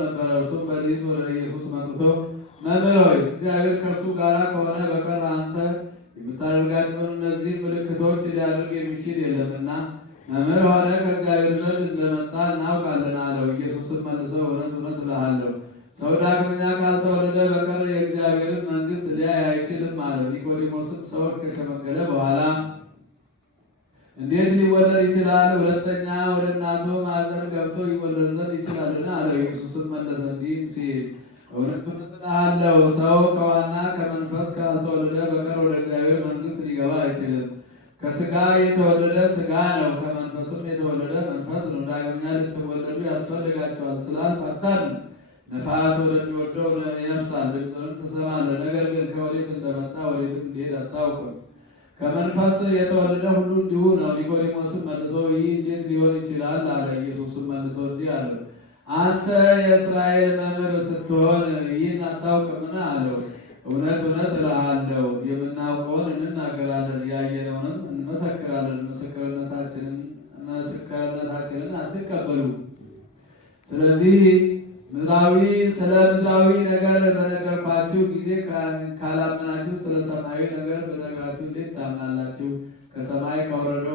ነበረ። እርሱም በዚህ ወደ ኢየሱስ መጥቶ መምህር ሆይ እግዚአብሔር ከእርሱ ጋር ከሆነ በቀር አንተ የምታደርጋቸውን እነዚህ ምልክቶች ሊያደርግ የሚችል የለምና መምህር ሆነ ከእግዚአብሔር ዘንድ እንደመጣ እናውቃለን አለው። ኢየሱስም መልሰው እውነት እውነት እልሃለሁ ሰው ዳግመኛ ካልተወለደ በቀር የእግዚአብሔርን መንግሥት ሊያይ አይችልም አለው። ኒቆዲሞስም ሰው ከሸመገለ በኋላ እንዴት ሊወለድ ይችላል? ሁለተኛ ወደ እናቱ ማኅፀን ገብቶ ይወለድ ዘንድ ይችላልን? አለው። ኢየሱስም መለሰ እንዲህ ሲል እውነት እውነት እልሃለሁ ሰው ከውኃና ከመንፈስ ካልተወለደ በቀር ወደ እግዚአብሔር መንግሥት ሊገባ አይችልም። ከሥጋ የተወለደ ሥጋ ነው፣ ከመንፈስም የተወለደ መንፈስ ነው። ዳግመኛ ልትወለዱ ያስፈልጋቸዋል ስላልክ አታድርግ። ነፋስ ወደሚወደው ይነፍሳል፣ ድምፁንም ትሰማለህ፣ ነገር ግን ከወዴት እንደመጣ ወዴትም እንዲሄድ አታውቅም። ከመንፈስ የተወለደ ሁሉ እንዲሁ ነው። ኒቆዲሞስም መልሶ ይህ እንዴት ሊሆን ይችላል አለ። ኢየሱስም መልሶ እንዲህ አለ አንተ የእስራኤል መምህር ስትሆን ይህን አታውቅምን? አለው። እውነት እውነት እልሃለሁ የምናውቀውን እንናገራለን፣ ያየነውንም እንመሰክራለን፣ ምስክርነታችንን አትቀበሉም። ስለዚህ ስለ ምድራዊ ነገር በነገርኳችሁ ጊዜ ካላመናችሁ ስለ ሰማያዊ ነገር በነገራችሁ እንዴት ታምናላችሁ? ከሰማይ ከወረደው